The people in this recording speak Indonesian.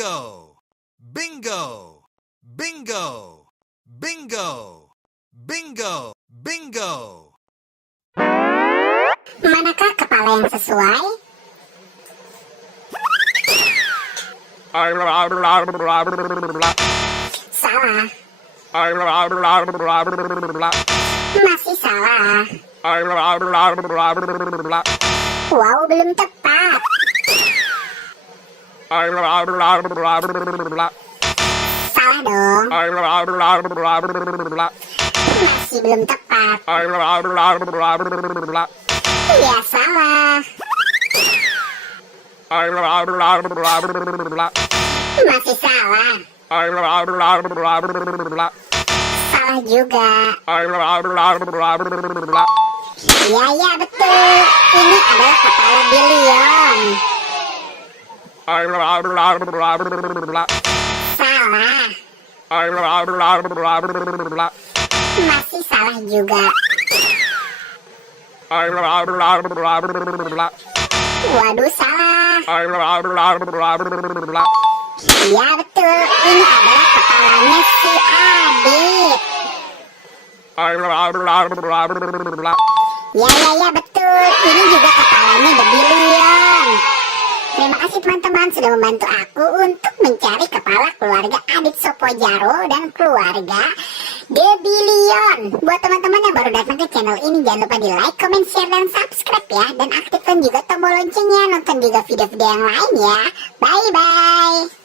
Bingo! Bingo! Bingo! Bingo! Bingo! Bingo! Manakah kepala yang sesuai? Salah. Masih salah. Wow, belum tepat. Salah dong. Masih belum tepat. Ya salah. Masih salah. Salah juga. Ya betul. Ini adalah kepala bilion. Salah. Masih salah juga. Waduh, salah. Ya betul. Ini adalah kepalanya si Adit. Ya betul. Ini juga kepalanya the billion. Terima kasih teman-teman sudah membantu aku untuk mencari kepala keluarga Adit Sopo Jarwo dan keluarga The Billion. Buat teman-teman yang baru datang ke channel ini, jangan lupa di like, comment, share, dan subscribe ya. Dan aktifkan juga tombol loncengnya, nonton juga video-video yang lain ya. Bye-bye.